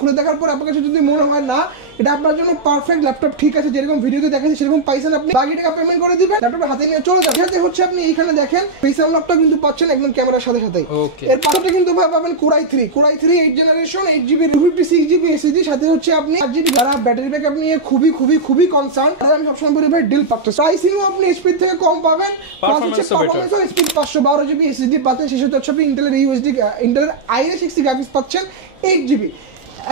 খুলে দেখার পর আপনার কাছে যদি মনে হয় না এটা আপনার জন্য পারফেক্ট ল্যাপটপ ঠিক আছে, যেরকম ভিডিওতে দেখাচ্ছি সেরকম পাইছেন, আপনি বাকি টাকা পেমেন্ট করে দিবেন, ল্যাপটপটা হাতে নিয়ে চলে যাবে। সাথে হচ্ছে আপনি এইখানে দেখেন ফেস আনলকটা কিন্তু পাচ্ছেন একদম ক্যামেরার সাথে সাথে। এর পাশে কিন্তু ভাই পাবেন Core i3 8 generation 8GB 256GB SSD, সাথে হচ্ছে আপনি 8GB। যারা ব্যাটারি ব্যাকআপ নিয়ে খুবই কনসার্ন, আমি সবসময় বলি ভাই ডিল পাচ্ছেন। প্রাইসিংও আপনি স্পিড থেকে কম পাবেন, পারফরম্যান্সও স্পিড 512GB SSD পাচ্ছেন। সেই সাথে হচ্ছে আপনি ইন্টেলের i60 গ্রাফিক্স পাচ্ছেন 8GB।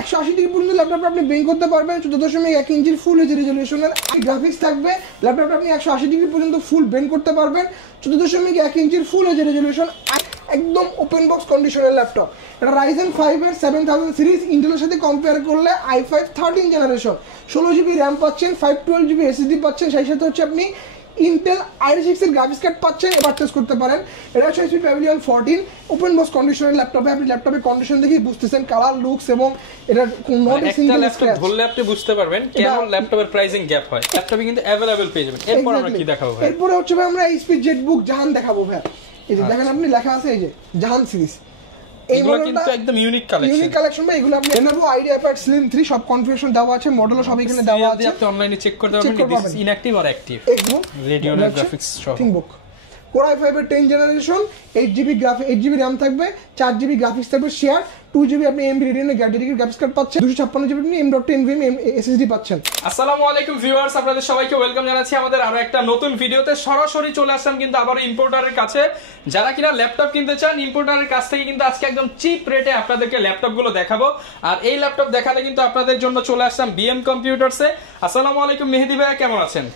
180 ডিগ্রি পর্যন্ত ল্যাপটপটা আপনি বেন্ড করতে পারবেন। 14.1 ইঞ্চির ফুল এইচডি রেজলিউশনের গ্রাফিক্স থাকবে। ল্যাপটপটা আপনি 180 ডিগ্রি পর্যন্ত ফুল বেন্ড করতে পারবেন। 14.1 ইঞ্চির ফুল এইচডি রেজলিউশন, একদম ওপেন বক্স কন্ডিশনের ল্যাপটপ। এটা Ryzen 5 এর 7000 সিরিজ, ইন্টেলের সাথে কম্পেয়ার করলে i5 13 জেনারেশন, 16GB র্যাম পাচ্ছেন, 512GB SSD পাচ্ছেন। সেই সাথে হচ্ছে আপনি ইন্টেল i6 এর গ্রাফিক্স কার্ড পাচ্ছেন, এবার টেস্ট করতে পারেন। এটা হচ্ছে HP Pavilion 14 ওপেন বক্স কন্ডিশনের ল্যাপটপে। আপনি ল্যাপটপের কন্ডিশন দেখেই বুঝতেছেন, কালার লুকস এবং এটা নট এ সিঙ্গেল ল্যাপটপ ধরলে আপনি বুঝতে পারবেন কেন ল্যাপটপের প্রাইসিং গ্যাপ হয়। ল্যাপটপে কিন্তু अवेलेबल পেয়ে যাবেন। এরপর আমরা কি দেখাবো ভাই? এরপর হচ্ছে ভাই আমরা HP ZBook জাহান দেখাবো ভাই। এই যে দেখেন আপনি লেখা আছে এই যে জাহান সিরিজ, এগুলো কিন্তু একদম ইউনিক কালেকশন ভাই। এগুলো আপনি Lenovo IdeaPad Slim 3 সব কনফিগারেশন দেওয়া আছে, মডেলও সব এখানে দেওয়া আছে। আপনি অনলাইনে চেক করতে পারবেন this is inactive or active. একদম রেডিওনার গ্রাফিক্স সহ থিংবুক Core i5 এর 10 জেনারেশন 8GB RAM থাকবে, 4GB গ্রাফিক্স থাকবে শেয়ার, 2GB আপনি AMD Radeon gallery graphics card পাচ্ছেন, 256GB আপনি M.2 NVMe SSD পাচ্ছেন। আসসালামু আলাইকুম ভিউয়ার্স, আপনাদের সবাইকে ওয়েলকাম জানাচ্ছি আমাদের আরো একটা নতুন ভিডিওতে। সরাসরি চলে আসলাম কিন্তু আবার ইম্পোর্টারের কাছে। যারা কিনা ল্যাপটপ কিনতে চান ইম্পোর্টারের কাছ থেকে কিন্তু আজকে একদম চিপ রেটে আপনাদেরকে ল্যাপটপ গুলো দেখাবো। আর এই ল্যাপটপ দেখালে কিন্তু আপনাদের জন্য চলে আসলাম BM কম্পিউটারসে। আসসালামু আলাইকুম মেহেদি ভাই, কেমন আছেন?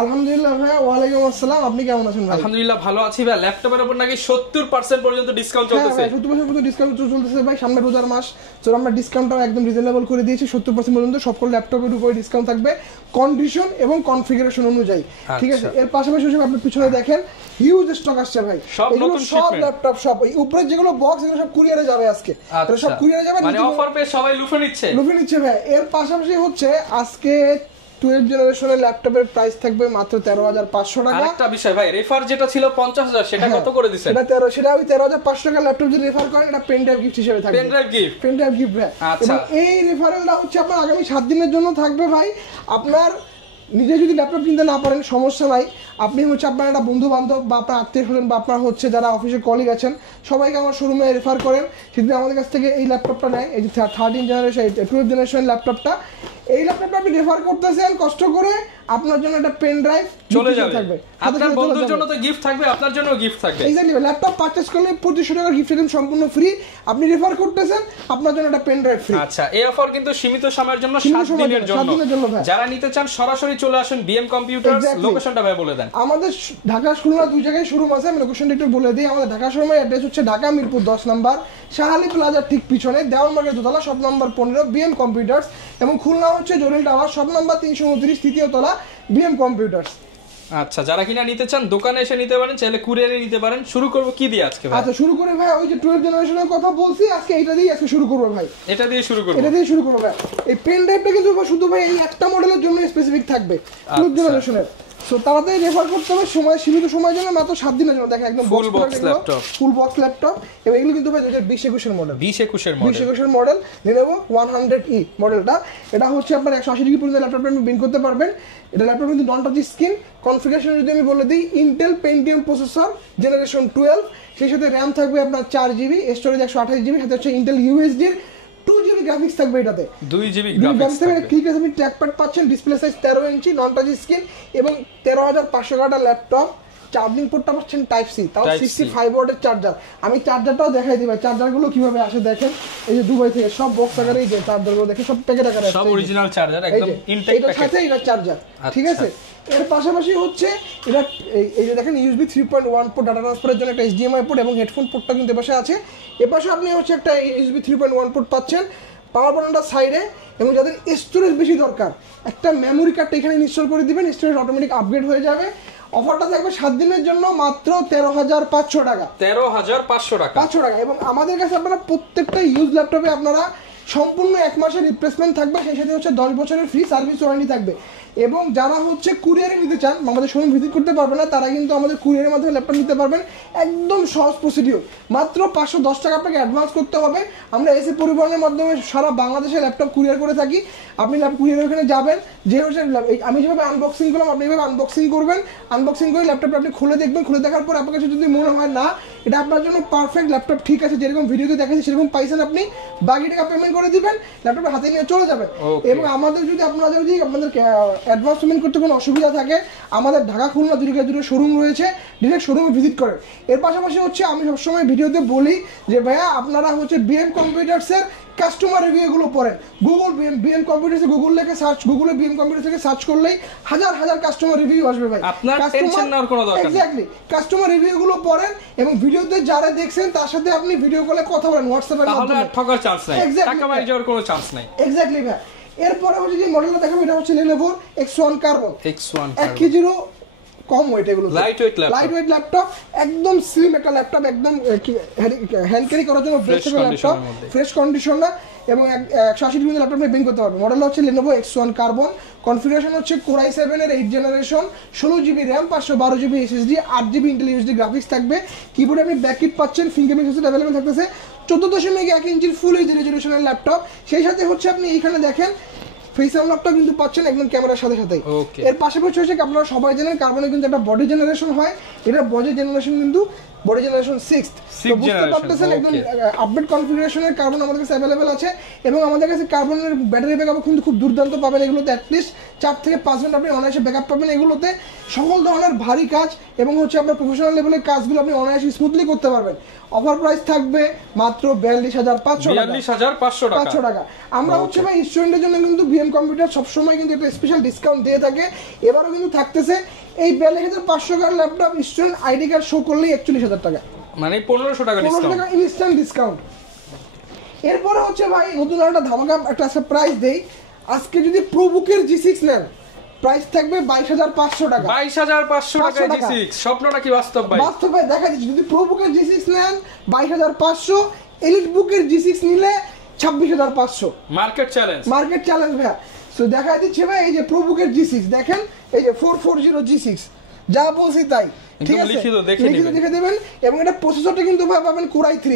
আলহামদুলিল্লাহ ভাই, ওয়ালাইকুম আসসালাম, আপনি কেমন আছেন ভাই? আলহামদুলিল্লাহ ভালো আছি ভাই। ল্যাপটপের উপর নাকি 70% পর্যন্ত ডিসকাউন্ট চলতেছে। 70% পর্যন্ত ডিসকাউন্ট চলতেছে ভাই, সামনে রোজার মাস, তো আমরা ডিসকাউন্টটাও একদম রিজনেবল করে দিয়েছি। 70% পর্যন্ত সকল ল্যাপটপের উপরে ডিসকাউন্ট থাকবে কন্ডিশন এবং কনফিগারেশন অনুযায়ী, ঠিক আছে? এর পাশাপাশি আপনি পিছনে দেখেন হিউজ স্টক আসছে ভাই, সব নতুন সব ল্যাপটপ সব এই উপরে যেগুলো বক্স এগুলো সব কুরিয়ারে যাবে আজকে। সব কুরিয়ারে যাবে, মানে অফার পেয়ে সবাই লুফে নিচ্ছে ভাই। এর পাশাপাশি হচ্ছে আজকে 12 জেনারেশনের ল্যাপটপের প্রাইস থাকবে মাত্র 13,500 টাকা। আরেকটা বিষয় ভাই, রেফার যেটা ছিল 50,000 সেটা কত করে দিবেন? সেটা ওই 13,500 টাকা ল্যাপটপ যদি রেফার করেন এটা পেন ড্রাইভ গিফট হিসেবে থাকবে। পেন ড্রাইভ গিফট ভাই। আচ্ছা, এই রেফারেলটা হচ্ছে আপনার আগামী 7 দিনের জন্য থাকবে ভাই। আপনার নিজে যদি ল্যাপটপ কিনতে না পারেন সমস্যা নাই, আপনি হচ্ছে আপনার একটা বন্ধু বান্ধব বা আপনার আত্মীয় স্বজন বা আপনার হচ্ছে যারা অফিসের কলিগ আছেন সবাইকে আমার শোরুমে রেফার করেন, সেদিন আমাদের কাছ থেকে এই ল্যাপটপটা নেয়, এই যে 13 জেনারেশন 12 জেনারেশন ল্যাপটপটা। এই ল্যাপটপটা আপনি রেফার করতেছেন কষ্ট করে, আপনার জন্য একটা পেন ড্রাইভ চলে যাবে, আপনার বন্ধুর জন্য তো গিফট থাকবে, আপনার জন্য গিফট থাকবে। এক্স্যাক্টলি, ল্যাপটপ পারচেজ করলে 2500 টাকা গিফট আইটেম সম্পূর্ণ ফ্রি, আপনি রেফার করতেছেন আপনার জন্য একটা পেন ড্রাইভ ফ্রি। আচ্ছা, এই অফার কিন্তু সীমিত সময়ের জন্য, 7 দিনের জন্য। যারা নিতে চান সরাসরি চলে আসুন BM কম্পিউটারস। লোকেশনটা ভাই বলে দেন। আমাদের ঢাকা খুলনা দুই জায়গায় শোরুম আছে, আমি লোকেশনটা একটু বলে দিই। আমাদের ঢাকা শোরুমের অ্যাড্রেস হচ্ছে ঢাকা মিরপুর 10 নম্বর শাহালি প্লাজার ঠিক পিছনে দেওয়ান মার্কেট দোতলা, শপ নম্বর 15 BM কম্পিউটারস, এবং খুলনা হচ্ছে জরিল টাওয়ার শপ নম্বর 329 তৃতীয় তলা BM কম্পিউটারস। আচ্ছা, যারা কিনা নিতে চান দোকানে এসে নিতে পারেন, চাইলে কুরিয়ারে নিতে পারেন। শুরু করব কি দিয়ে আজকে ভাই? আচ্ছা, শুরু করে ভাই ওই যে 12 জেনারেশনের কথা বলছি, আজকে এটা দিয়ে শুরু করব ভাই। এটা দিয়ে শুরু করব ভাই। এই পেন ড্রাইভটা কিন্তু শুধু ভাই এই একটা মডেলের জন্য স্পেসিফিক থাকবে 12 জেনারেশনের। সো তাড়াতাড়ি রেফার করতে হবে, সীমিত সময়ের জন্য, মাত্র 7 দিনের জন্য। দেখেন একদম ফুল বক্স ল্যাপটপ, এবং এগুলো কিন্তু ভাই 2020-21 মডেল, 2021 মডেল Lenovo 100E মডেলটা। এটা হচ্ছে আপনার 180 ডিগ্রি পর্যন্ত ল্যাপটপ আপনি বিন করতে পারবেন। এটা ল্যাপটপ কিন্তু নন টাচ স্ক্রিন। কনফিগারেশন যদি আমি বলে দিই, ইন্টেল পেন্টিয়াম প্রসেসর জেনারেশন 12, সেই সাথে র্যাম থাকবে আপনার 4GB, স্টোরেজ 128GB, সাথে হচ্ছে ইন্টেল USD 2GB গ্রাফিক্স থাকবে, এটাতে 2GB গ্রাফিক্স থাকবে। ক্লিক আছে আপনি ট্র্যাকপ্যাড পাচ্ছেন, ডিসপ্লে সাইজ 13 ইঞ্চি, নন টাচ স্ক্রিন, এবং 13,500 টাকা ল্যাপটপ। চার্জিং পোর্টটা পাচ্ছেন টাইপ সি, তাও 65 ওয়াটের চার্জার। আমি চার্জারটাও দেখাই দিই ভাই, চার্জারগুলো কিভাবে আসে দেখেন। এই যে দুবাই থেকে সব বক্স আকারে এই যে চার্জারগুলো দেখেন, সব প্যাকেট আকারে আছে, সব অরিজিনাল চার্জার, একদম ইনটেক প্যাকেট। এটার সাথে এটা চার্জার, ঠিক আছে? এর পাশাপাশি হচ্ছে এটা এই যে দেখেন USB 3.1 পোর্ট ডাটা ট্রান্সফারের জন্য একটা HDMI পোর্ট, এবং হেডফোন পোর্টটা কিন্তু এপাশে আছে। এপাশে আপনি হচ্ছে একটা USB 3.1 পোর্ট পাচ্ছেন, পাওয়ার বাটনটা সাইডে, এবং যাদের স্টোরেজ বেশি দরকার একটা মেমোরি কার্ড এখানে ইনস্টল করে দিবেন, স্টোরেজ অটোমেটিক আপগ্রেড হয়ে যাবে। অফারটা থাকবে 7 দিনের জন্য মাত্র 13,500 টাকা। 13,500 টাকা। এবং আমাদের কাছে আপনারা প্রত্যেকটা ইউজ ল্যাপটপে আপনারা সম্পূর্ণ 1 মাসের রিপ্লেসমেন্ট থাকবে, সেই সাথে হচ্ছে 10 বছরের ফ্রি সার্ভিস ওয়ারেন্টি থাকবে। এবং যারা হচ্ছে কুরিয়ারে নিতে চান, আমাদের শোরুম ভিজিট করতে পারবে না, তারা কিন্তু আমাদের কুরিয়ারের মাধ্যমে ল্যাপটপ নিতে পারবেন। একদম সহজ প্রসিডিওর, মাত্র 510 টাকা আপনাকে অ্যাডভান্স করতে হবে। আমরা এসি পরিবহনের মাধ্যমে সারা বাংলাদেশে ল্যাপটপ কুরিয়ার করে থাকি। আপনি কুরিয়ারের ওখানে যাবেন, যে হচ্ছে আমি যেভাবে আনবক্সিং করলাম আপনি এভাবে আনবক্সিং করবেন। আনবক্সিং করে ল্যাপটপটা আপনি খুলে দেখবেন, খুলে দেখার পর আপনার কাছে যদি মনে হয় না এটা আপনার জন্য পারফেক্ট ল্যাপটপ, ঠিক আছে যেরকম ভিডিওতে দেখাচ্ছি সেরকম পাইছেন, আপনি বাকি টাকা পেমেন্ট করে দিবেন, ল্যাপটপটা হাতে নিয়ে চলে যাবেন। এবং আমাদের যদি আপনাদের অ্যাডভান্স পেমেন্ট করতে কোনো অসুবিধা থাকে, আমাদের ঢাকা খুলনা দুটো শোরুম রয়েছে, ডিরেক্ট শোরুমে ভিজিট করেন। এর পাশাপাশি হচ্ছে আমি সবসময় ভিডিওতে বলি যে ভাইয়া আপনারা হচ্ছে বিএম কম্পিউটার্সের কাস্টমার রিভিউগুলো পড়েন। বিএম কম্পিউটার্সে গুগল লেখে সার্চ, গুগলে বিএম কম্পিউটার থেকে সার্চ করলেই হাজার হাজার কাস্টমার রিভিউ আসবে ভাই। আপনার টেনশন নেওয়ার কোনো দরকার নেই। এক্স্যাক্টলি, কাস্টমার রিভিউগুলো পড়েন এবং ভিডিওতে যারা দেখছেন তার সাথে আপনি ভিডিও কলে কথা বলেন হোয়াটসঅ্যাপের মাধ্যমে, তাহলে আর ঠকার চান্স নাই, টাকা মারি যাওয়ার কোনো চান্স নাই। এক্স্যাক্টলি ভাই। এরপরে হচ্ছে যে মডেলটা দেখাবো, এটা হচ্ছে Lenovo X1 কার্বন, 1 কেজিরও কম ওয়েট, এগুলো লাইট ওয়েট ল্যাপটপ, একদম স্লিম একটা ল্যাপটপ, একদম হ্যান্ড ক্যারি করার জন্য বেস্ট একটা ল্যাপটপ, ফ্রেশ কন্ডিশন না, এবং 180 ডিগ্রি ল্যাপটপ নিয়ে বেন করতে পারবে। মডেল হচ্ছে Lenovo X1 কার্বন, কনফিগারেশন হচ্ছে Core i7 এর 8th generation, 16GB RAM, 512GB SSD, 8GB Intel USD graphics থাকবে। কিবোর্ডে আপনি ব্যাককিট পাচ্ছেন, ফিঙ্গারপ্রিন্ট সেন্সর अवेलेबल থাকতেছে। 14.1 ইঞ্চির ফুল এইচডি রেজোলিউশনের ল্যাপটপ, সেই সাথে হচ্ছে আপনি এইখানে দেখেন ফেস আনলকটা কিন্তু পাচ্ছেন একদম ক্যামেরার সাথে সাথেই। এর পাশাপাশি হচ্ছে আপনারা সবাই জানেন কার্বনে কিন্তু একটা বডি জেনারেশন হয়, এটা বডি জেনারেশন কিন্তু বডি জেনারেশন 6th, তো বুঝতে পারতেছেন একদম আপডেট কনফিগারেশনের কার্বন আমাদের কাছে अवेलेबल আছে। এবং আমাদের কাছে কার্বনের ব্যাটারি ব্যাকআপ কিন্তু খুব দুর্দান্ত পাবেন, এগুলোতে অ্যাটলিস্ট 4 থেকে 5 ঘন্টা আপনি অনায়াসে ব্যাকআপ পাবেন। এগুলোতে সকল ধরনের ভারী কাজ এবং হচ্ছে আপনার প্রফেশনাল লেভেলের কাজগুলো আপনি অনায়াসে স্মুথলি করতে পারবেন। অফার প্রাইস থাকবে মাত্র 42,500 টাকা। আমরা হচ্ছে ভাই স্টুডেন্টের জন্য কিন্তু বিএম কম্পিউটার সবসময় কিন্তু একটা স্পেশাল ডিসকাউন্ট দিয়ে থাকে, এবারও কিন্তু থাকতেছে। এই 42,500 টাকার laptop student ID card show করলেই 41,000 টাকা, মানে 1500 টাকা ইনস্ট্যান্ট ডিসকাউন্ট। এরপরে হচ্ছে ভাই নতুন একটা ধামাকা একটা প্রাইস দেই, আজকে যদি প্রোবুকের G6 নেন প্রাইস থাকবে 22,500 টাকা। 22,500 টাকা G6, স্বপ্নটা কি বাস্তব ভাই? বাস্তব ভাই, দেখা যাচ্ছে যদি প্রোবুকের G6 নেন 22,500, এলিট বুকের G6 নিলে 26,500। মার্কেট চ্যালেঞ্জ ভাই। সো দেখা দিচ্ছে ভাই এই যে প্রোবুকের G6 দেখেন, এই যে 440 G6, যা বলছি তাই, ঠিক আছে দেখে দেবেন। এবং এটা প্রসেসরটা কিন্তু ভাই পাবেন Core i3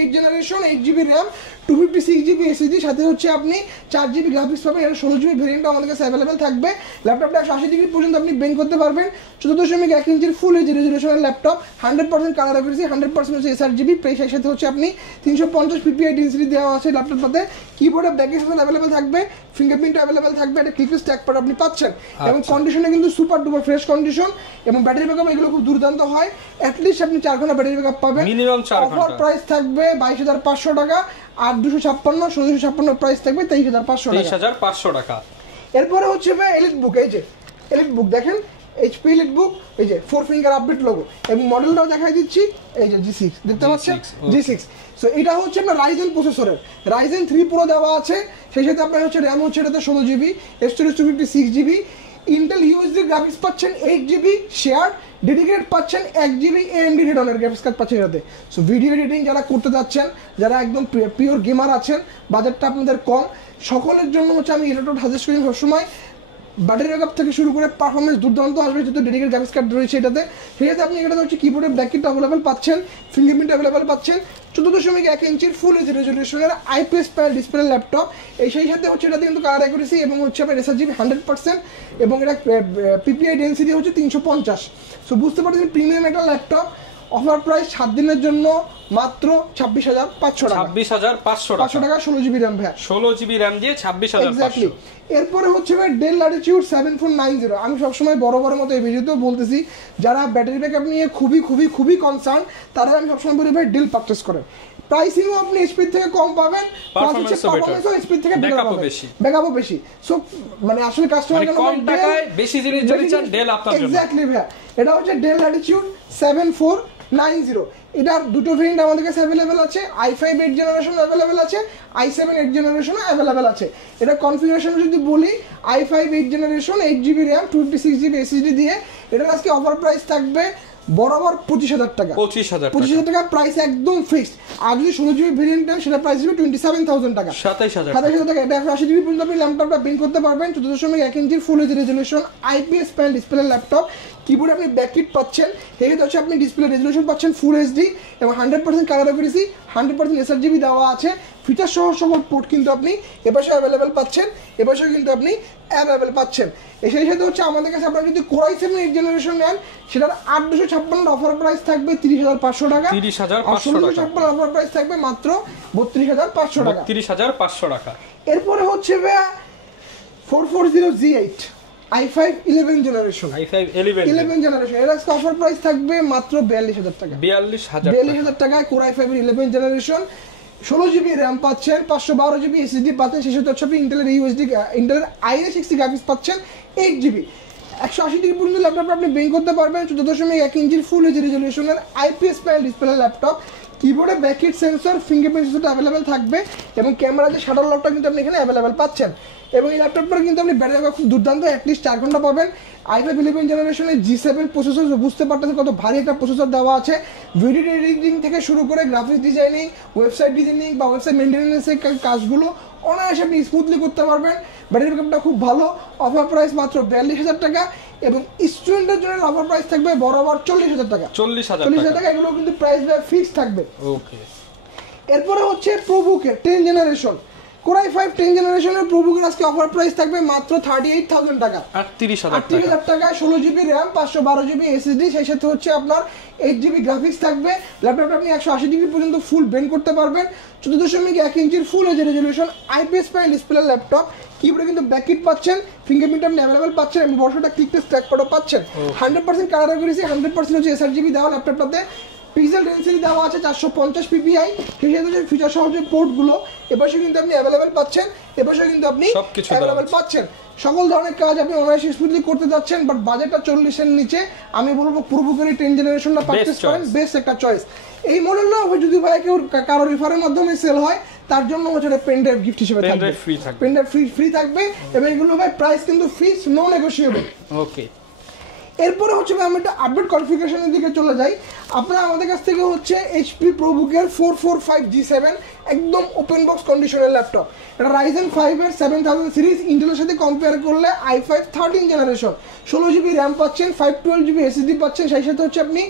8th generation, 8GB RAM, 256GB SSD, সাথে হচ্ছে আপনি 4GB গ্রাফিক্স পাবেন। এটা 16GB ভেরিয়েন্ট আমাদের কাছে अवेलेबल থাকবে। ল্যাপটপটা 180 ডিগ্রি পর্যন্ত আপনি বেন্ড করতে পারবেন। 14.1 ইঞ্চির ফুল এইচডি রেজোলিউশনের ল্যাপটপ, 100% কালার অ্যাকুরেসি, 100% হচ্ছে sRGB, প্রাইসের সাথে হচ্ছে আপনি 350 PPI ডেনসিটি দেওয়া আছে ল্যাপটপটাতে। কিবোর্ডে ব্যাকের সাথে अवेलेबल থাকবে, ফিঙ্গারপ্রিন্ট अवेलेबल থাকবে, একটা ক্লিক স্ট্যাক প্যাড আপনি পাচ্ছেন। এবং কন্ডিশনে কিন্তু সুপার ডুপার ফ্রেশ কন্ডিশন, এবং ব্যাটারি ব্যাকআপ এগুলো খুব দুর্দান্ত হয়, অ্যাটলিস্ট আপনি 4 ঘন্টা ব্যাটারি ব্যাকআপ পাবেন মিনিমাম 4 ঘন্টা। অফার প্রাইস থাকবে 22,500 টাকা, 8,256, 1656 প্রাইস থাকবে 23,500 টাকা। এরপরে হচ্ছে ভাই এলিট বুক, এই যে এলিট বুক দেখেন, HP এলিট বুক, এই যে 4 ফিঙ্গার আপডেট লোগো, এবং মডেলটাও দেখাই দিচ্ছি, এই যে G6 দেখতে পাচ্ছেন, G6। সো এটা হচ্ছে আপনার রাইজেন প্রসেসরের, রাইজেন 3 প্রো দেওয়া আছে, সেই সাথে আপনার হচ্ছে র্যাম হচ্ছে এটাতে 16GB, storage 256GB, Intel USD graphics পাচ্ছেন 8GB শেয়ার, ডেডিকেটেড পাচ্ছেন 1GB AMD রেডনের গ্রাফিক্স কার্ড পাচ্ছেন এটাতে। সো ভিডিও এডিটিং যারা করতে যাচ্ছেন, যারা একদম পিওর গেমার আছেন, বাজেটটা আপনাদের কম, সকলের জন্য হচ্ছে আমি এটা সাজেস্ট করি সবসময়। ব্যাটারি ব্যাকআপ থেকে শুরু করে পারফরমেন্স দুর্দান্ত আসবে, যেহেতু ডেডিকেটেড গ্রাফিক্স কার্ড রয়েছে এটাতে। সেই সাথে আপনি এটাতে হচ্ছে কিবোর্ডের ব্যাককিট अवेलेबल পাচ্ছেন, ফিঙ্গারপ্রিন্ট अवेलेबल পাচ্ছেন, 14.1 ইঞ্চির ফুল এইচডি রেজোলিউশনের IPS প্যানেল ডিসপ্লে ল্যাপটপ। এই সেই সাথে হচ্ছে এটাতে কিন্তু কালার অ্যাকুরেসি এবং হচ্ছে আপনার sRGB 100%, এবং এটা PPI ডেনসিটি হচ্ছে 350। সো বুঝতে পারছেন প্রিমিয়াম একটা ল্যাপটপ। অফার প্রাইস 7 দিনের জন্য মাত্র 26,500 টাকা। 26,500 টাকা, 16GB RAM ভাই, 16GB RAM দিয়ে 26,500। এরপরে হচ্ছে ভাই ডেল ল্যাটিটিউড 7490। আমি সবসময় বড় মতো এই ভিডিওতেও বলতেছি, যারা ব্যাটারি ব্যাকআপ নিয়ে খুবই কনসার্ন, তারা আমি সবসময় বলি ভাই ডেল পারচেজ করেন। প্রাইসিংও আপনি এসপি থেকে কম পাবেন, পারফরম্যান্সও এসপি থেকে ব্যাকআপও বেশি। সো মানে আসলে কাস্টমার কম টাকায় বেশি জিনিস যদি চান, ডেল আপনার জন্য। এক্স্যাক্টলি ভাই, এটা হচ্ছে ডেল ল্যাটিটিউড 7490। এটার দুটো ভেরিয়েন্ট আমাদের কাছে अवेलेबल আছে, i5 8th জেনারেশন अवेलेबल আছে, i7 8th জেনারেশন अवेलेबल আছে। এটা কনফিগারেশন যদি বলি, i5 8th generation, 8GB RAM, 256GB SSD দিয়ে, এটার আজকে অফার প্রাইস থাকবে বরাবর 25,000 টাকা। 25,000 টাকা প্রাইস একদম ফিক্সড। আর যদি 16 জিবি ভেরিয়েন্ট নেন সেটা প্রাইস হবে 27,000 টাকা। 27,000 টাকা। এটা 180 জিবি পর্যন্ত আপনি ল্যাপটপটা প্রিন্ট করতে পারবেন। 14.1 ইঞ্চির full HD resolution IPS panel display laptop. কিবোর্ডে আপনি ব্যাকলিট পাচ্ছেন, এখানে হচ্ছে আপনি ডিসপ্লে রেজোলিউশন পাচ্ছেন ফুল এইচডি এবং 100% কালার অ্যাকুরেসি, 100% এসআরজিবি দেওয়া আছে। ফিচার সহ সকল পোর্ট কিন্তু আপনি এপাশে অ্যাভেলেবেল পাচ্ছেন, এপাশেও কিন্তু আপনি অ্যাভেলেবেল পাচ্ছেন। সেই সাথে হচ্ছে আমাদের কাছে আপনারা যদি কোর i7 8th জেনারেশন নেন সেটার 856 অফার প্রাইস থাকবে 30,500 টাকা। 30,500 অফার প্রাইস থাকবে মাত্র 32,500 টাকা। 32,500 টাকা। এরপরে হচ্ছে 440Z8 i5 11 জেনারেশন। এর আজকে অফার প্রাইস থাকবে মাত্র 42,000 টাকা। 42,000 টাকায় core i5 11 generation. 16 GB RAM পাচ্ছেন, 512 জিবি এসএসডি পাচ্ছেন। সেই সাথে হচ্ছে আপনি ইন্টেলের ইন্টেলের i60 গ্রাফিক্স পাচ্ছেন 8 জিবি। 180 ডিগ্রি পর্যন্ত ল্যাপটপ আপনি বেং করতে পারবেন। 14.1 ইঞ্চির ফুল এইচডি রেজোলিউশনের আইপিএস প্যানেল ডিসপ্লে ল্যাপটপ। কিবোর্ডে ব্যাকলিট সেন্সর, ফিঙ্গারপ্রিন্ট সেন্সরটা অ্যাভেলেবেল থাকবে এবং ক্যামেরা যে শাটার লকটা কিন্তু আপনি এখানে অ্যাভেলেবেল পাচ্ছেন। এবং এই ল্যাপটপটার কিন্তু আপনি ব্যাটারি ব্যাকআপ খুব দুর্দান্ত, অ্যাটলিস্ট 4 ঘন্টা পাবেন। i5 11 জেনারেশনের G7 প্রসেসর, বুঝতে পারতেছেন কত ভারী একটা প্রসেসর দেওয়া আছে। ভিডিও এডিটিং থেকে শুরু করে গ্রাফিক্স ডিজাইনিং, ওয়েবসাইট ডিজাইনিং বা ওয়েবসাইট মেইনটেনেন্সের কাজগুলো অনায়াসে আপনি স্মুথলি করতে পারবেন। ব্যাটারি ব্যাকআপটা খুব ভালো। অফার প্রাইস মাত্র 42,000 টাকা এবং স্টুডেন্টের জন্য অফার প্রাইস থাকবে বরাবর 40,000 টাকা। 40,000 টাকা। এগুলো কিন্তু প্রাইস ফিক্স থাকবে। ওকে। এরপরে হচ্ছে প্রোবুকের 10 জেনারেশন কোর i5 10 জেনারেশনের প্রোবুকের আজকে অফার প্রাইস থাকবে মাত্র 38,000 টাকা। 38,000 টাকা। 16 জিবি র্যাম, 512 জিবি এসএসডি, সেই সাথে হচ্ছে আপনার 8 জিবি গ্রাফিক্স থাকবে। ল্যাপটপটা আপনি 180 ডিগ্রি পর্যন্ত ফুল বেন্ড করতে পারবেন। 14.1 ইঞ্চির full HD resolution IPS panel display laptop. কিবোর্ডে কিন্তু ব্যাকলিট পাচ্ছেন, ফিঙ্গারপ্রিন্ট আপনি অ্যাভেলেবেল পাচ্ছেন এবং বড়টা ক্লিক টেস্ট ট্র্যাক করা পাচ্ছেন। 100% কালার অ্যাকুরেসি, 100% হচ্ছে এসআরজিবি দেওয়া ল্যাপটপটাতে। পিক্সেল ডেনসিটি দেওয়া আছে 450 পিপিআই। সেই সাথে ফিচার সহ যে পোর্টগুলো এপাশে কিন্তু আপনি অ্যাভেলেবেল পাচ্ছেন, এপাশে কিন্তু আপনি অ্যাভেলেবেল পাচ্ছেন। সকল ধরনের কাজ আপনি অনায়াসে স্মুথলি করতে যাচ্ছেন। বাট বাজেটটা 40-এর নিচে আমি বলবো প্রোবুকের 10 জেনারেশনটা পারচেজ করেন, বেস্ট একটা চয়েস। এই মডেলটা যদি ভাই কেউ কারো রিফারের মাধ্যমে সেল হয় তার জন্য হচ্ছে পেন ড্রাইভ গিফট হিসেবে থাকবে, পেন ড্রাইভ ফ্রি থাকবে এবং এগুলো ভাই প্রাইস কিন্তু ফিক্স, নো নেগোশিয়েবল। ওকে। এরপরে হচ্ছে আমি একটা আপডেট কনফিগারেশনের দিকে চলে যাই। আপনারা আমাদের কাছ থেকে হচ্ছে এইচপি প্রোবুকের 445G7 একদম ওপেন বক্স কন্ডিশনের ল্যাপটপ। এটা Ryzen 5 এর 7000 সিরিজ, ইন্টেলের সাথে কম্পেয়ার করলে i5 13 জেনারেশন। 16 জিবি র্যাম পাচ্ছেন, 512 জিবি এসএসডি পাচ্ছেন, সেই সাথে হচ্ছে আপনি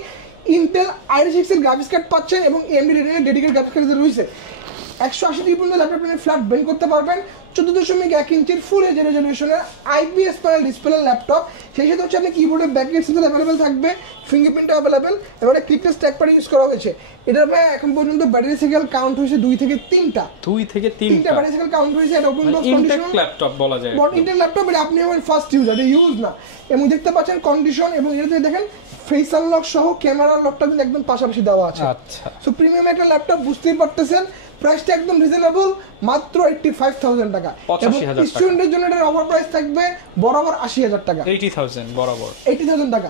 ইন্টেল i6 এর গ্রাফিক্স কার্ড পাচ্ছেন এবং AMD Radeon এর ডেডিকেটেড গ্রাফিক্স কার্ড রয়েছে। 180 ডিগ্রি পর্যন্ত ল্যাপটপ আপনি ফ্ল্যাট বেন্ড করতে পারবেন। 14.1 ইঞ্চির ফুল এইচডি রেজোলিউশনের আইপিএস প্যানেল ডিসপ্লে ল্যাপটপ। সেই সাথে হচ্ছে আপনি কিবোর্ডে ব্যাকলাইট সেন্সর অ্যাভেলেবেল থাকবে, ফিঙ্গারপ্রিন্ট অ্যাভেলেবেল এবং ক্লিক ট্র্যাক প্যাড ইউজ করা হয়েছে। এটার ভাই এখন পর্যন্ত ব্যাটারি সাইকেল কাউন্ট হয়েছে 2 থেকে 3টা ব্যাটারি সাইকেল কাউন্ট হয়েছে। এটা ওপেন বক্স কন্ডিশন ল্যাপটপ বলা যায়, ইন্টেল ল্যাপটপ। এটা আপনি আমার ফার্স্ট ইউজার, ইউজ না। এবং দেখতে পাচ্ছেন কন্ডিশন এবং এটাতে দেখেন ফেস আনলক সহ ক্যামেরা লকটা কিন্তু একদম পাশাপাশি দেওয়া আছে। আচ্ছা, সো প্রিমিয়াম একটা ল্যাপটপ, বুঝতেই পারতেছেন। প্রাইসটা একদম রিজনেবল, মাত্র 85,000 টাকা। এবং স্টুডেন্টের জন্য এটার অফার প্রাইস থাকবে বরাবর 80,000 টাকা। 80,000 বরাবর 80,000 টাকা।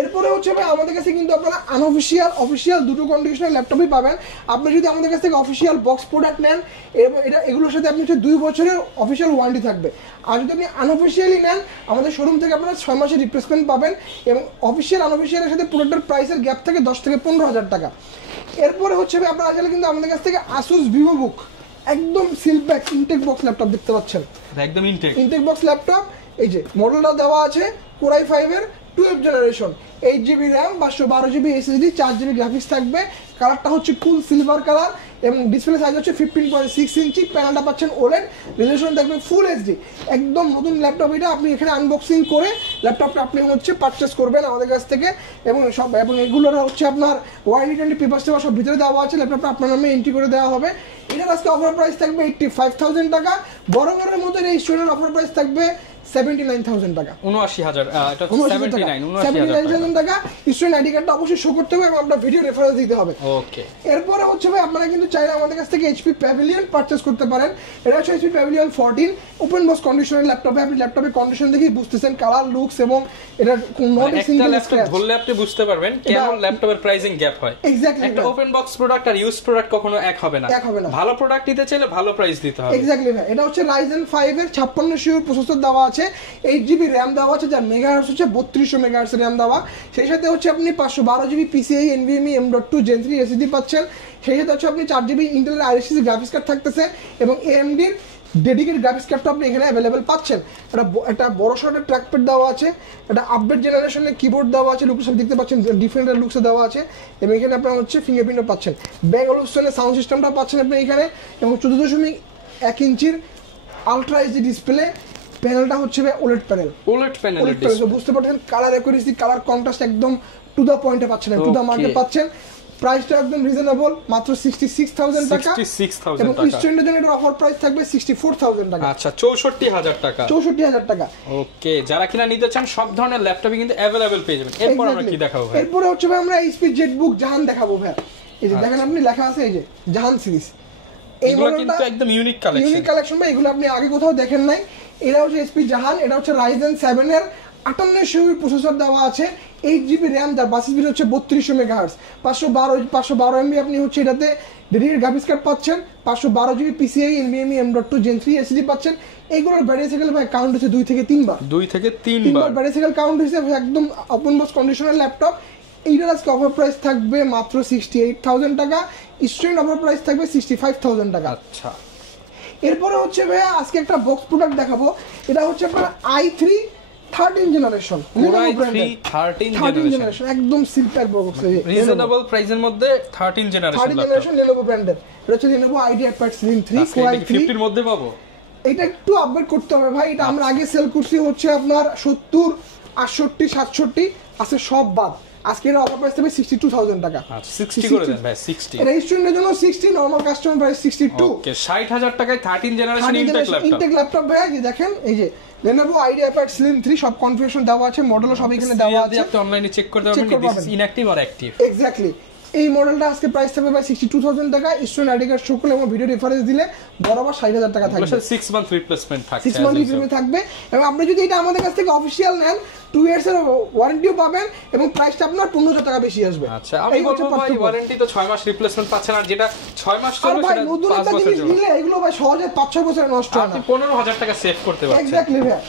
এরপরে হচ্ছে ভাই আমাদের কাছে কিন্তু আপনারা আনঅফিশিয়াল, অফিশিয়াল দুটো কন্ডিশনের ল্যাপটপই পাবেন। আপনি যদি আমাদের কাছ থেকে অফিশিয়াল বক্স প্রোডাক্ট নেন এবং এগুলোর সাথে আপনি হচ্ছে 2 বছরের অফিশিয়াল ওয়ারেন্টি থাকবে। আর যদি আপনি আনঅফিশিয়ালি নেন আমাদের শোরুম থেকে আপনারা 6 মাসের রিপ্লেসমেন্ট পাবেন এবং অফিশিয়াল আনঅফিশিয়ালের সাথে প্রোডাক্টের প্রাইসের গ্যাপ থাকে 10 থেকে 15,000 টাকা। এরপরে হচ্ছে ভাই আপনারা আসলে কিন্তু আমাদের কাছ থেকে Asus VivoBook একদম সিলপ্যাক ইনটেক বক্স ল্যাপটপ দেখতে পাচ্ছেন, একদম ইনটেক বক্স ল্যাপটপ। এই যে মডেলটা দেওয়া আছে কোর i5 এর 12 generation, 8 GB RAM, 512 GB SSD, 4 GB graphics থাকবে। কালারটা হচ্ছে কুল সিলভার কালার এবং ডিসপ্লে সাইজ হচ্ছে 15.6 ইঞ্চি। প্যানেলটা পাচ্ছেন OLED, রেজোলিউশন থাকবে ফুল এইচডি। একদম নতুন ল্যাপটপ এটা। আপনি এখানে আনবক্সিং করে ল্যাপটপটা আপনি হচ্ছে পারচেস করবেন আমাদের কাছ থেকে এবং এগুলোর হচ্ছে আপনার ওয়ারেন্টি পেপার সব ভিতরে দেওয়া আছে। ল্যাপটপটা আপনার নামে এন্ট্রি করে দেওয়া হবে। এটার আজকে অফার প্রাইস থাকবে 85,000 টাকা। বড় মতো এই স্টুডেন্ট অফার প্রাইস থাকবে 79,000 টাকা। 79,000 টাকা। স্টুডেন্ট আইডি কার্ডটা অবশ্যই শো করতে হবে এবং আপনার ভিডিও রেফারেন্স দিতে হবে। ওকে। এরপরে হচ্ছে ভাই আপনারা কিন্তু চাইলে আমাদের কাছ থেকে HP প্যাভিলিয়ন পারচেজ করতে পারেন। এটা হচ্ছে HP প্যাভিলিয়ন 14 ওপেন বক্স কন্ডিশনের ল্যাপটপে। আপনি ল্যাপটপের কন্ডিশন দেখেই বুঝতেছেন, কালার, লুকস এবং এটা নট এ সিঙ্গেল স্ক্র্যাচ ধরলে আপনি বুঝতে পারবেন কেন ল্যাপটপের প্রাইসিং গ্যাপ হয়। এক্স্যাক্টলি। একটা ওপেন বক্স প্রোডাক্ট আর ইউজ প্রোডাক্ট কখনো এক হবে না। ভালো ভালো প্রোডাক্ট নিতে চাইলে ভালো প্রাইস দিতে হবে। এক্স্যাক্টলি ভাই, এটা হচ্ছে Ryzen 5 এর 56 সিউ প্রসেসর দেওয়া আছে, 8GB RAM দেওয়া আছে, যার মেগাহার্টজ হচ্ছে 3200 মেগাহার্টজ RAM দেওয়া। সেই সাথে হচ্ছে আপনি 512GB PCIe NVMe M.2 Gen 3 SSD পাচ্ছেন। সেই সাথে হচ্ছে আপনি 4GB Intel RSC graphics card থাকতেছে এবং AMD ডেডিকেটেড গ্রাফিক্স কার্ডটা আপনি এখানে অ্যাভেলেবেল পাচ্ছেন। একটা বড় সড়ো ট্র্যাকপ্যাড দেওয়া আছে, একটা আপডেট জেনারেশনের কিবোর্ড দেওয়া আছে, লুকস দেখতে পাচ্ছেন ডিফারেন্ট লুকসে দেওয়া আছে এবং এখানে আপনারা হচ্ছে ফিঙ্গারপ্রিন্টও পাচ্ছেন। ব্যাক অলুশনের সাউন্ড সিস্টেমটা পাচ্ছেন আপনি এখানে এবং 14.1 ইঞ্চির আলট্রা এইচডি ডিসপ্লে। প্যানেলটা হচ্ছে ওলেড প্যানেল, বুঝতে পারছেন। কালার অ্যাকুরেসি, কালার কন্ট্রাস্ট একদম টু দ্য পয়েন্টে পাচ্ছেন, টু দ্য মার্কে পাচ্ছেন। প্রাইসটা একদম রিজনেবল, মাত্র 66,000 টাকা। এবং স্টুডেন্টদের জন্য এটার অফার প্রাইস থাকবে 64,000 টাকা। আচ্ছা, 64,000 টাকা। 64,000 টাকা। ওকে, যারা কিনা নিতে চান সব ধরনের ল্যাপটপই কিন্তু अवेलेबल পেয়ে যাবেন। এরপর আমরা কি দেখাবো ভাই? এরপরে হচ্ছে ভাই আমরা HP জেটবুক জাহান দেখাবো ভাই। এই যে দেখেন আপনি লেখা আছে এই যে জাহান সিরিজ। এইগুলো কিন্তু একদম ইউনিক কালেকশন ভাই, এগুলো আপনি আগে কোথাও দেখেন নাই। এটা হচ্ছে HP জাহান, এটা হচ্ছে Ryzen 7 এর 58 সিউ প্রসেসর দেওয়া আছে, 8GB RAM, যার বাস স্পিড হচ্ছে 3200 মেগাহার্টজ, 512 MB আপনি হচ্ছে এটাতে ডেডিকেটেড গ্রাফিক্স কার্ড পাচ্ছেন, 512GB PCIe NVMe M.2 Gen 3 SSD পাচ্ছেন। এইগুলোর ব্যাটারি সাইকেল ভাই কাউন্ট হচ্ছে 2 থেকে 3 বার ব্যাটারি সাইকেল কাউন্ট হচ্ছে। একদম ওপেন বক্স কন্ডিশনার ল্যাপটপ। এইটার আজকে অফার প্রাইস থাকবে মাত্র 68,000 টাকা। স্টুডেন্ট অফার প্রাইস থাকবে 65,000 টাকা। আচ্ছা, এরপরে হচ্ছে ভাই আজকে একটা বক্স প্রোডাক্ট দেখাবো। এটা হচ্ছে আপনার i3 13 জেনারেশন, একদম সিম্পল বক্স, রিজনেবল প্রাইসের মধ্যে 13 জেনারেশন Lenovo ব্র্যান্ডের। এটা হচ্ছে Lenovo IdeaPad Slim 3 Core i3। 50 এর মধ্যে পাবো। এটা একটু আপডেট করতে হবে ভাই। এটা আমরা আগে সেল করছি হচ্ছে আপনার 70, 68, 67 আছে সব বাদ। আজকে এর অফার প্রাইস থাকবে 62,000 টাকা। আচ্ছা, 60 করে দেন ভাই। 60 এটা স্টুডেন্টের জন্য 60, নরমাল কাস্টমার প্রাইস 62। ওকে, 60,000 টাকায় 13 জেনারেশন ইনটেক ল্যাপটপ ভাই। এই দেখেন এই যে Lenovo IdeaPad Slim 3 সব কনফিগারেশন দেওয়া আছে, মডেলও সব এখানে দেওয়া আছে। আপনি অনলাইনে চেক করতে পারবেন this is inactive or active. Exactly. এই মডেলটা আজকে প্রাইস থাকবে ভাই 62,000 টাকা। স্টুডেন্ট আইডি কার্ড শো করলে এবং ভিডিও রেফারেন্স দিলে বরাবর 60,000 টাকা থাকবে। 6 মান্থ রিপ্লেসমেন্ট থাকবে। 6 মান্থ রিপ্লেসমেন্ট থাকবে এবং আপনি যদি এটা আমাদের কাছ থেকে অফিশিয়াল নেন 2 ইয়ার্স এর ওয়ারেন্টিও পাবেন এবং প্রাইসটা আপনার 15,000 টাকা বেশি আসবে। আচ্ছা, আমি বলবো ভাই ওয়ারেন্টি তো 6 মাস রিপ্লেসমেন্ট পাচ্ছেন, আর যেটা 6 মাস চলবে সেটা 5 বছরের জন্য নিলে এগুলো ভাই সহজে 5-6 বছর নষ্ট হয় না। আপনি 15,000 টাকা সেভ করতে পারছেন। এক্স্যাক্টলি ভাই।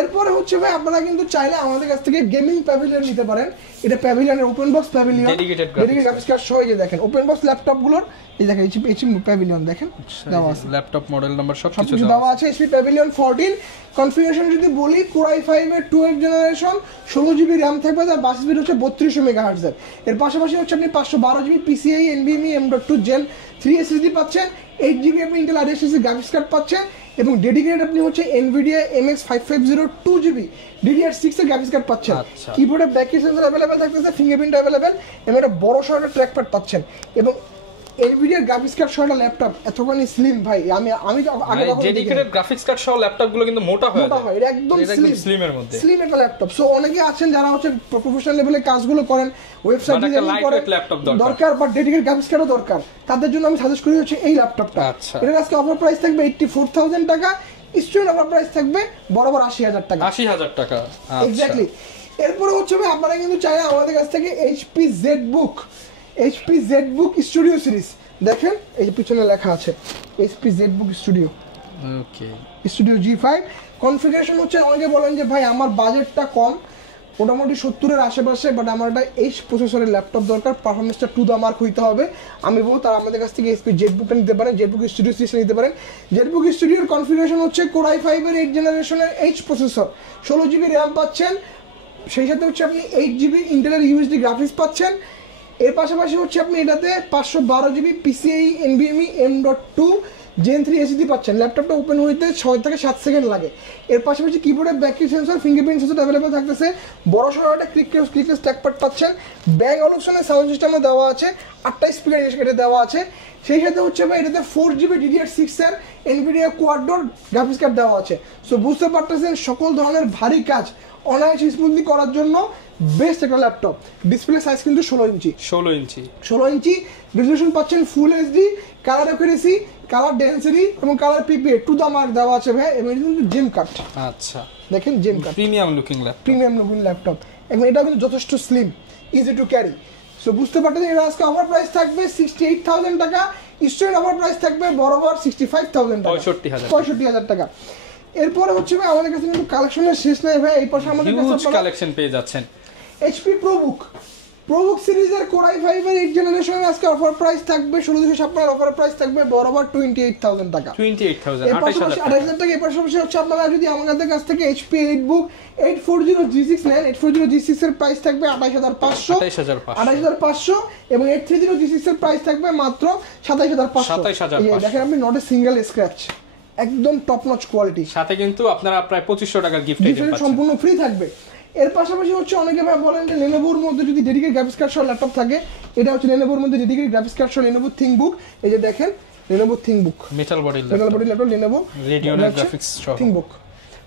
এরপরে হচ্ছে ভাই আপনারা কিন্তু চাইলে আমাদের কাছ থেকে গেমিং প্যাভিলিয়ন নিতে পারেন। এটা প্যাভিলিয়নের open box pavilion, dedicated graphics card সহ। এই যে দেখেন ওপেন বক্স ল্যাপটপ গুলোর এই দেখেন এইচপি প্যাভিলিয়ন দেখেন দেওয়া আছে, ল্যাপটপ মডেল নাম্বার সব কিছু দেওয়া আছে। এইচপি প্যাভিলিয়ন 14 কনফিগারেশন যদি বলি Core i5 এর 12 জেনারেশন, 16GB RAM থাকবে, তার বাস স্পিড হচ্ছে 3200 মেগাহার্টজ। এর পাশাপাশি হচ্ছে আপনি 512GB PCIe NVMe M.2 Gen 3 SSD পাচ্ছেন, 8GB আপনি Intel RSC গ্রাফিক্স কার্ড পাচ্ছেন এবং ডেডিকেটেড আপনি হচ্ছে Nvidia MX 550 2GB DDR6 এর গ্রাফিক্স কার্ড পাচ্ছেন। কিবোর্ডে ব্যাকলাইট সেন্সর अवेलेबल থাকতেছে, ফিঙ্গারপ্রিন্ট अवेलेबल এবং একটা বড় সড়ো ট্র্যাকপ্যাড পাচ্ছেন এবং Nvidia গ্রাফিক্স কার্ড সহ ল্যাপটপ এতখানি স্লিম ভাই। আমি আগে ডেডিকেটেড গ্রাফিক্স কার্ড সহ ল্যাপটপ গুলো কিন্তু মোটা হয়, এটা একদম স্লিম এর মধ্যে, স্লিম একটা ল্যাপটপ। সো অনেকে আছেন যারা হচ্ছে প্রফেশনাল লেভেলে কাজগুলো করেন, ওয়েবসাইট ডিজাইন করেন, ল্যাপটপ দরকার বা ডেডিকেটেড গ্রাফিক্স কার্ডও দরকার, তাদের জন্য আমি সাজেস্ট করি হচ্ছে এই ল্যাপটপটা। এর আজকে অফার প্রাইস থাকবে 84,000 টাকা। স্টুডেন্ট অফার প্রাইস থাকবে বরাবর 80,000 টাকা। 80,000 টাকা এক্স্যাক্টলি। এরপরে হচ্ছে আপনারা কিন্তু চাইলে আমাদের কাছ থেকে HP ZBook স্টুডিও সিরিজ দেখেন, এই যে পিছনে লেখা আছে HP ZBook স্টুডিও। ওকে, স্টুডিও G5 কনফিগারেশন হচ্ছে অনেকে বলেন যে ভাই আমার বাজেটটা কম, মোটামুটি 70-এর আশেপাশে, বাট আমার একটা H প্রসেসরের ল্যাপটপ দরকার, পারফরমেন্সটা টু দ্য মার্ক হইতে হবে। আমি বলবো তারা আমাদের কাছ থেকে HP ZBookটা নিতে পারেন, ZBook স্টুডিও সিরিজটা নিতে পারেন। ZBook স্টুডিওর কনফিগারেশন হচ্ছে Core i5 এর 8 জেনারেশনের H প্রসেসর, 16GB RAM পাচ্ছেন, সেই সাথে হচ্ছে আপনি 8GB ইন্টেলের USD গ্রাফিক্স পাচ্ছেন। এর পাশাপাশি হচ্ছে আপনি এটাতে 512GB PCIe NVMe M.2 Gen 3 SSD পাচ্ছেন। ল্যাপটপটা ওপেন হইতে 6 থেকে 7 সেকেন্ড লাগে। এর পাশাপাশি কিবোর্ডের backlight sensor, fingerprint sensor available থাকতেছে, বড় সড়ো একটা ক্লিকলেস ট্র্যাকপ্যাড পাচ্ছেন, ব্যাক অলুশনের সাউন্ড সিস্টেমও দেওয়া আছে, 8টা স্পিকার এটা দেওয়া আছে। সেই সাথে হচ্ছে ভাই এটাতে 4GB DDR6 এর Nvidia Quad-Core গ্রাফিক্স কার্ড দেওয়া আছে। সো বুঝতে পারতেছেন সকল ধরনের ভারী কাজ অনায়াসে স্মুথলি করার জন্য বেস্ট একটা ল্যাপটপ। ডিসপ্লে সাইজ কিন্তু 16 ইঞ্চি, রেজোলিউশন পাচ্ছেন full HD, colour accuracy, colour density এবং colour PPA to the mark দেওয়া আছে ভাই, এবং কিন্তু জেম কাট। আচ্ছা, দেখেন gem cut, premium looking laptop এবং এটা কিন্তু যথেষ্ট slim, easy to carry. So বুঝতে পারতেছেন এটা আজকে অফার প্রাইস থাকবে 68,000 টাকা। স্টুডেন্ট অফার প্রাইস থাকবে বরাবর 65000 টাকা, 65000 টাকা। এরপরে হচ্ছে ভাই আমাদের কাছে কিন্তু কালেকশনের শেষ নাই ভাই, এই পাশে আমাদের কাছে হিউজ কালেকশন পেয়ে যাচ্ছেন। HP প্রোবুক সিরিজের Core i5 এর 8 জেনারেশনের আজকে অফার প্রাইস থাকবে 16256, অফার প্রাইস থাকবে বরাবর 28000 টাকা, 28000 টাকা। এর পাশাপাশি হচ্ছে আপনারা যদি আমাদের কাছ থেকে HP 8book 840G6 নেন, 840G6 এর প্রাইস থাকবে 28500 এবং 830G6 এর প্রাইস থাকবে মাত্র 27500। দেখেন আপনি নট এ সিঙ্গেল স্ক্র্যাচ, একদম টপ নচ কোয়ালিটি, সাথে কিন্তু আপনারা প্রায় 2500 টাকার গিফট সম্পূর্ণ ফ্রি থাকবে। এর পাশাপাশি হচ্ছে অনেকে ভাই বলেন যে Lenovoর মধ্যে যদি ডেডিকেটেড গ্রাফিক্স কার্ড সহ ল্যাপটপ থাকে, এটা হচ্ছে Lenovoর মধ্যে ডেডিকেটেড গ্রাফিক্স কার্ড সহ Lenovo ThinkBook। এই যে দেখেন Lenovo ThinkBook, metal body laptop Lenovo রেডিওনেট গ্রাফিক্স সহ ThinkBook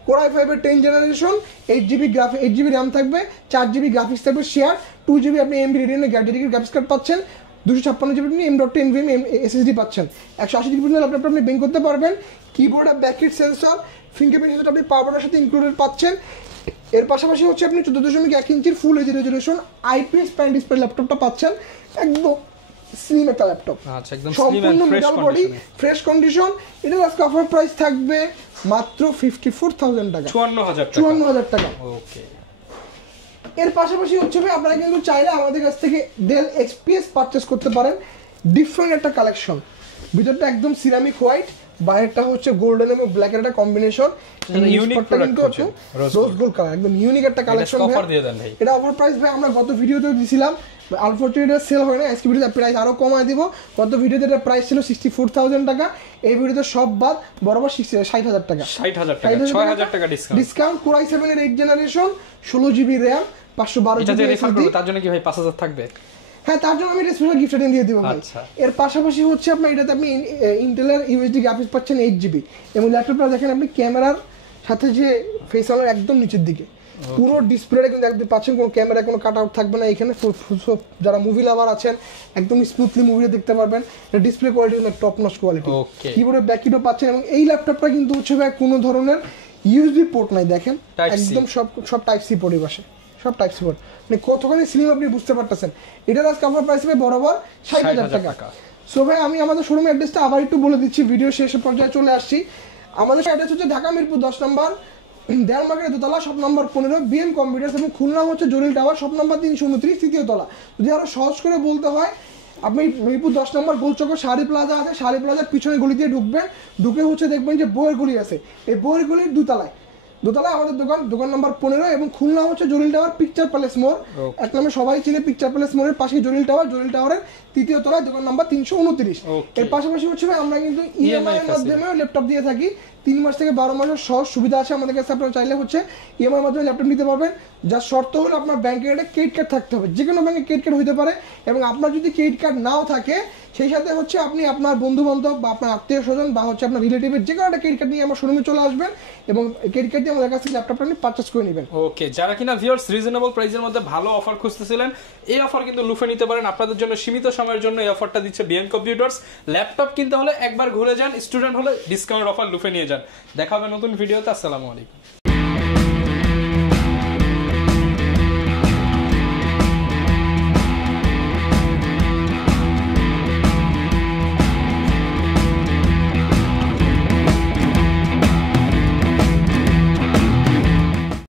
Core i5 এর 10 জেনারেশন, 8GB RAM থাকবে, 4GB গ্রাফিক্স থাকবে শেয়ার, 2GB আপনি AMD Radeon dedicated graphics card পাচ্ছেন, 256GB আপনি M.2 SSD পাচ্ছেন, 180GB ল্যাপটপ আপনি বেং করতে পারবেন, কিবোর্ড আর ব্যাকলিট সেন্সর, ফিঙ্গারপ্রিন্ট সেন্সর আপনি পাওয়ার বাটনের সাথে ইনক্লুডেড পাচ্ছেন। এর পাশাপাশি হচ্ছে আপনি 14.1 ইঞ্চির full H resolution IPS pan display ল্যাপটপটা পাচ্ছেন, একদম স্লিম একটা ল্যাপটপ, আচ্ছা একদম স্লিম সম্পূর্ণ এন্ড ফ্রেশ মেটাল বডি, কন্ডিশনে, ফ্রেশ কন্ডিশন। এটার আজকে অফার প্রাইস থাকবে মাত্র 54000 টাকা, 54000 টাকা। ওকে। এর পাশাপাশি হচ্ছে ভাই আপনারা কিন্তু চাইলে আমাদের কাছ থেকে Dell XPS পারচেজ করতে পারেন, ডিফারেন্ট একটা কালেকশন, ভিতরটা একদম সিরামিক হোয়াইট, বাইরেটা হচ্ছে গোল্ডেন এবং ব্ল্যাক এর একটা কম্বিনেশন, ইউনিক প্রোডাক্ট হচ্ছে রোজ গোল্ড কালার, একদম ইউনিক একটা কালেকশন। অফার দিয়ে দেন ভাই, এটা অফার প্রাইস ভাই আমরা গত ভিডিওতেও দিছিলাম, আনফরচুনেটলি সেল হয় না, আজকে ভিডিওতে প্রাইস আরো কমায় দিব। গত ভিডিওতে এটা প্রাইস ছিল 64000 টাকা, এই ভিডিওতে সব বাদ বরাবর 60000 টাকা, 6000 টাকা ডিসকাউন্ট। Core i7 এর 8 generation, 16GB RAM, 512GB SSD। তার জন্য কি ভাই 5000 থাকবে? হ্যাঁ, তার জন্য আমি একটা স্পেশাল গিফট দিয়ে দিব ভাই। এর পাশাপাশি হচ্ছে আপনার এটাতে আপনি ইন্টেলের UHD গ্রাফিক্স পাচ্ছেন 8GB, এবং ল্যাপটপটা দেখেন আপনি ক্যামেরার সাথে যে ফেস আনলক একদম নিচের দিকে, পুরো ডিসপ্লেটা কিন্তু একদম পাচ্ছেন, কোনো ক্যামেরায় কোনো কাট আউট থাকবে না এখানে। যারা মুভি লাভার আছেন একদম স্মুথলি মুভিটা দেখতে পারবেন, এটা ডিসপ্লে কোয়ালিটি কিন্তু টপ নচ কোয়ালিটি, কিবোর্ডের ব্যাককিটও পাচ্ছেন, এবং এই ল্যাপটপটা কিন্তু হচ্ছে ভাই কোনো ধরনের USB পোর্ট নাই, দেখেন একদম সব টাইপ সি পোর্টই বসে, সব টাইপ সি পোর্ট, মানে কতখানি স্লিম আপনি বুঝতে পারতেছেন। এটার আজকে অফার প্রাইস হবে বরাবর 60000 টাকা। সো ভাই আমি আমাদের শোরুমের অ্যাড্রেসটা আবার একটু বলে দিচ্ছি, ভিডিও শেষে পর্যায়ে চলে আসছি। আমাদের অ্যাড্রেস হচ্ছে ঢাকা মিরপুর 10 নম্বর, দেয়াল মার্কেটের দোতলা, শপ নম্বর 15 BM কম্পিউটার্স, এবং খুলনা হচ্ছে জরিল টাওয়ার, শপ নম্বর 329 তৃতীয় তলা। যদি আরো সহজ করে বলতে হয়, আপনি মিরপুর 10 নম্বর গোলচক্কর শাড়ি প্লাজা আছে, শাড়ি প্লাজার পিছনে গলি দিয়ে ঢুকবেন, ঢুকে হচ্ছে দেখবেন যে বইয়ের গলি আছে, এই বইয়ের গলির দোতলায় আমাদের দোকান নম্বর 15, এবং খুলনা হচ্ছে জরিল টাওয়ার পিকচার প্যালেস মোড়, এক নামে সবাই চিনে পিকচার প্যালেস মোড়ের পাশে জরিল টাওয়ারের তৃতীয় তলায় দোকান নাম্বার 329। এর পাশাপাশি হচ্ছে আমরা কিন্তু EMI এর মাধ্যমে ল্যাপটপ দিয়ে থাকি, 3 মাস থেকে 12 মাসের সহজ সুবিধা আছে আমাদের কাছে। আপনারা চাইলে হচ্ছে EMI এর মাধ্যমে ল্যাপটপ নিতে পারবেন, যার শর্ত হলো আপনার ব্যাংকের একটা ক্রেডিট কার্ড থাকতে হবে, যে কোনো ব্যাংকে ক্রেডিট কার্ড হতে পারে, এবং আপনার যদি ক্রেডিট কার্ড নাও থাকে সেই সাথে হচ্ছে আপনি আপনার বন্ধু বান্ধব বা আপনার আত্মীয় স্বজন বা হচ্ছে আপনার রিলেটিভের যে কোনো একটা ক্রেডিট কার্ড নিয়ে আমার শোরুমে চলে আসবেন, এবং ক্রেডিট কার্ড দিয়ে আমাদের কাছ থেকে ল্যাপটপটা আপনি পারচেজ করে নেবেন। ওকে, যারা কিনা ভিউয়ার্স রিজনেবল প্রাইসের মধ্যে ভালো অফার খুঁজতেছিলেন, এই অফার কিন্তু লুফে নিতে পারেন। আপনাদের জন্য সীমিত সময়ের জন্য এই অফারটা দিচ্ছে BM কম্পিউটার্স। ল্যাপটপ কিনতে হলে একবার ঘুরে যান, স্টুডেন্ট হলে ডিসকাউন্ট অফার লুফে নিয়ে যান। দেখা হবে নতুন ভিডিওতে। আসসালামু আলাইকুম।